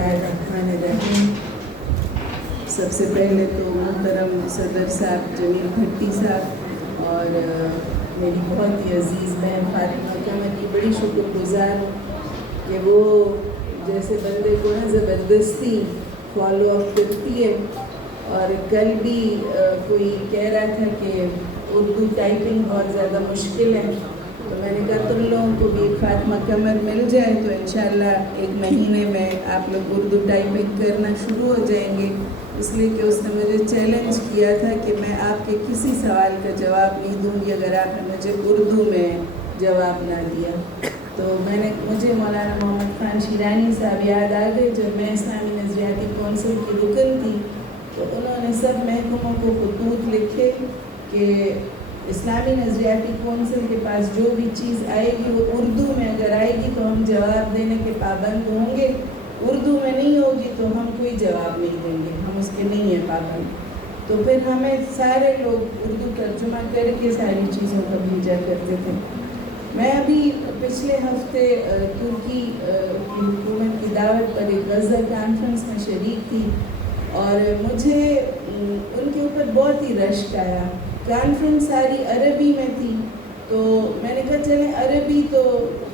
बिस्मिल्लाहिर्रहमानिर्रहीम। सबसे पहले तो मोहतरम सदर साहब जमील भट्टी साहब और मेरी बहुत ही अजीज़ बहन फातिमा कमर की बड़ी शुक्रगुजार हूँ कि वो जैसे बंदे को ना ज़बरदस्ती फॉलो अप करती है। और कल भी कोई कह रहा था कि उर्दू टाइपिंग बहुत ज़्यादा मुश्किल है, तो मैंने कहा तुम लोगों को भी फातिमा कमर मिल जाए तो इंशाल्लाह 1 महीने में आप लोग उर्दू टाइपिंग करना शुरू हो जाएंगे। इसलिए कि उसने मुझे चैलेंज किया था कि मैं आपके किसी सवाल का जवाब नहीं दूंगी अगर आपने मुझे उर्दू में जवाब ना दिया। तो मुझे मौलाना मोहम्मद खान शिरानी साहब याद आ गए। जब मैं इस्लामी नज़रियाती कौंसिल की रुकन थी तो उन्होंने सब महकमों को खतूत लिखे कि इस्लामी नज़रियाती कौंसिल के पास जो भी चीज़ आएगी वो उर्दू में अगर आएगी तो हम जवाब देने के पाबंद होंगे, उर्दू में नहीं होगी तो हम कोई जवाब नहीं देंगे, हम उसके नहीं हैं पाबंद। तो फिर हमें सारे लोग उर्दू तर्जुमा करके सारी चीज़ों को भेजा करते थे। मैं अभी पिछले हफ्ते तुर्की की हुकूमत की दावत पर एक गज़ा कॉन्फ्रेंस में शरीक थी और मुझे उनके ऊपर बहुत ही रश्क आया। कॉन्फ्रेंस सारी अरबी में थी, तो मैंने कहा चलें अरबी तो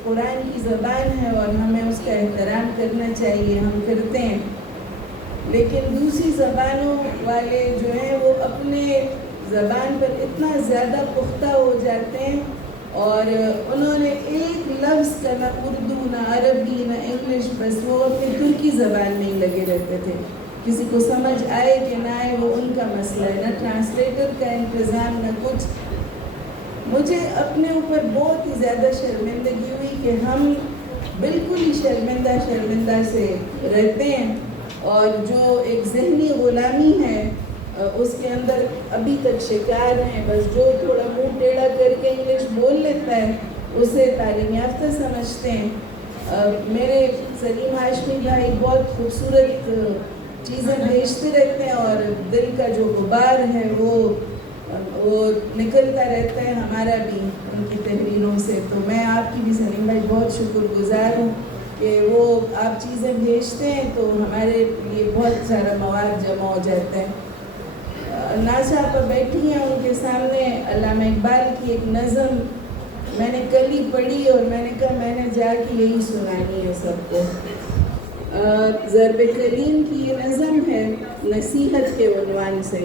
कुरान की ज़बान है और हमें उसका एहतराम करना चाहिए, हम करते हैं। लेकिन दूसरी ज़बानों वाले जो हैं वो अपने ज़बान पर इतना ज़्यादा पुख्ता हो जाते हैं और उन्होंने एक लफ्ज़ का ना उर्दू ना अरबी ना इंग्लिश, बस वो अपनी तुर्की ज़बान में ही लगे रहते थे। किसी को समझ आए कि ना आए वो उनका मसला है, ना ट्रांसलेटर का इंतज़ाम ना कुछ। मुझे अपने ऊपर बहुत ही ज़्यादा शर्मिंदगी हुई कि हम बिल्कुल ही शर्मिंदा से रहते हैं और जो एक ज़हनी ग़ुलामी है उसके अंदर अभी तक शिकार हैं। बस जो थोड़ा मुंह टेढ़ा करके इंग्लिश बोल लेता है उसे तालीम याफ्ता समझते हैं। मेरे सलीम हाशमी भाई बहुत खूबसूरत चीज़ें भेजते रहते हैं और दिल का जो गुबार है वो निकलता रहता है हमारा भी उनकी तहरीरों से। तो मैं आपकी भी सलीम भाई बहुत शुक्रगुजार हूँ कि वो आप चीज़ें भेजते हैं तो हमारे लिए बहुत सारा मवाद जमा हो जाता है। नासा पर बैठी हैं, उनके सामने अल्लामा इकबाल की एक नज़म मैंने कल ही पढ़ी और मैंने कहा मैंने जाके यही सुनानी है सबको। ज़रब कलीम की ये नज़म है नसीहत के उन्वान से।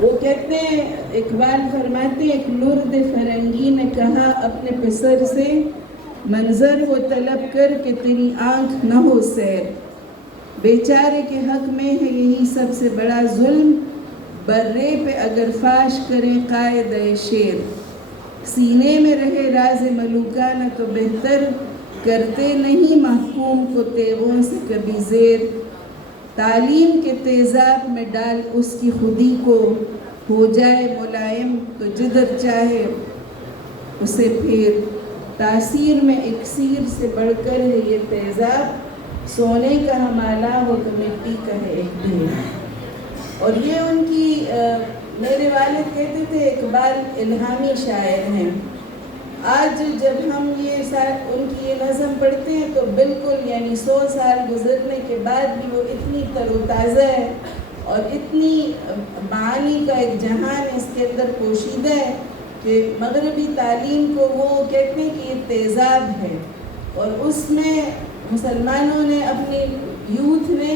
वो कहते हैं, इकबाल फरमाते हैं, एक लुर्द फरंगी ने कहा अपने पिसर से, मंजर वो तलब कर कि तेरी आँख न हो सैर, बेचारे के हक में है यही सबसे बड़ा जुल्म, बर्रे पे अगर फाश करें कायदे शेर, सीने में रहे राज मलूकाना तो बेहतर, करते नहीं महकूम को तेगों से कभी ज़ेर, तालीम के तेज़ाब में डाल उसकी खुदी को, हो जाए मुलायम तो जिधर चाहे उसे फेर, तासीर में इक्सीर से बढ़कर है ये तेज़ाब, सोने का हमाला हो तो मिट्टी का है एक ढेर। और ये उनकी मेरे वालिद कहते थे इकबाल इल्हामी शायर हैं। आज जब हम उनकी ये नज़म पढ़ते हैं तो बिल्कुल यानी 100 साल गुजरने के बाद भी वो इतनी तरोताज़ा है और इतनी मानी का एक जहान इसके अंदर पोशीदा है कि मगरबी तालीम को वो कहते हैं कि ये तेज़ाब है और उसमें मुसलमानों ने अपनी यूथ ने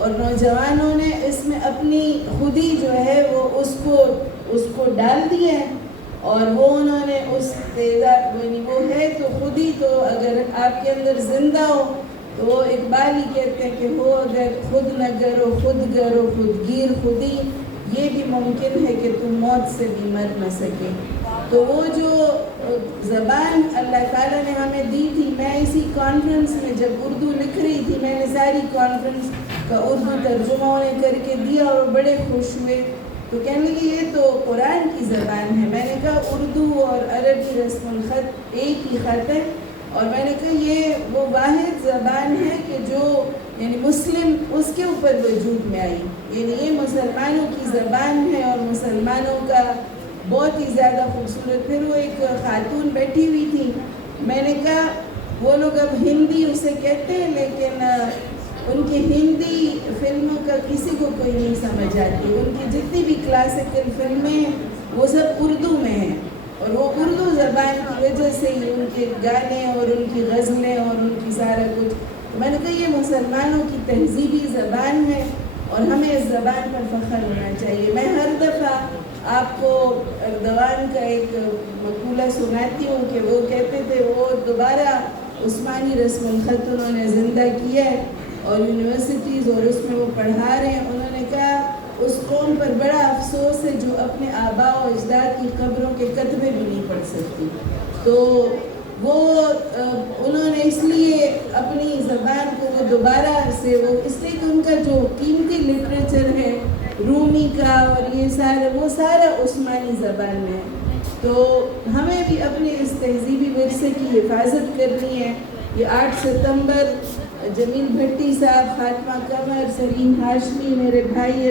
और नौजवानों ने इसमें अपनी खुदी जो है वो उसको डाल दिया है और वो उन्होंने उस तेज़ाब वो है तो खुद ही, तो अगर आपके अंदर ज़िंदा हो तो वो इकबाल ही कहते हैं कि हो अगर खुद न करो खुद करो खुदगीर खुदी, ये भी मुमकिन है कि तुम मौत से भी मर न सके। तो वो जो ज़बान अल्लाह ताला ने हमें दी थी, मैं इसी कॉन्फ्रेंस में जब उर्दू लिख रही थी मैंने सारी कॉन्फ्रेंस का उर्दू तर्जुमा उन्हें करके दिया और बड़े खुश हुए। तो कहने लगे ये तो कुरान की ज़बान है। मैंने कहा उर्दू और अरबी रस्मुल ख़त एक ही ख़त है और मैंने कहा ये वो वाहिद ज़बान है कि जो यानी मुस्लिम उसके ऊपर वजूद में आई, यानी ये मुसलमानों की ज़बान है और मुसलमानों का बहुत ही ज़्यादा खूबसूरत। फिर वो एक खातून बैठी हुई थी, मैंने कहा वो लोग अब हिंदी उसे कहते हैं लेकिन ان کی ہندی فلموں کا کسی کو کوئی نہیں سمجھ آتی. ان کی جتنی بھی کلاسیکل فلمیں ہیں وہ سب اردو میں ہیں, اور وہ اردو زبان کی وجہ سے ہی ان کے گانے اور ان کی غزلیں اور ان کی سارا کچھ. میں نے کہا یہ مسلمانوں کی تہذیبی زبان ہے اور ہمیں اس زبان پر فخر ہونا چاہیے. میں ہر دفعہ آپ کو اردوان کا ایک مقولہ سناتی ہوں کہ وہ کہتے تھے وہ دوبارہ عثمانی رسم الخط انہوں نے زندہ کیا ہے اور یونیورسٹیز اور اس میں وہ پڑھا رہے ہیں. انہوں نے کہا اس قوم پر بڑا افسوس ہے جو اپنے آباء و اجداد کی قبروں کے کتبے بھی نہیں پڑھ سکتی. تو وہ انہوں نے اس لیے اپنی زبان کو وہ دوبارہ سے وہ اس لیے کہ ان کا جو قیمتی لٹریچر ہے رومی کا اور یہ سارا وہ سارا عثمانی زبان میں ہے. تو ہمیں بھی اپنے اس تہذیبی ورثے کی حفاظت کرنی ہے. یہ 8 ستمبر جمیل بھٹی صاحب, فاطمہ قمر, سلیم ہاشمی, میرے بھائی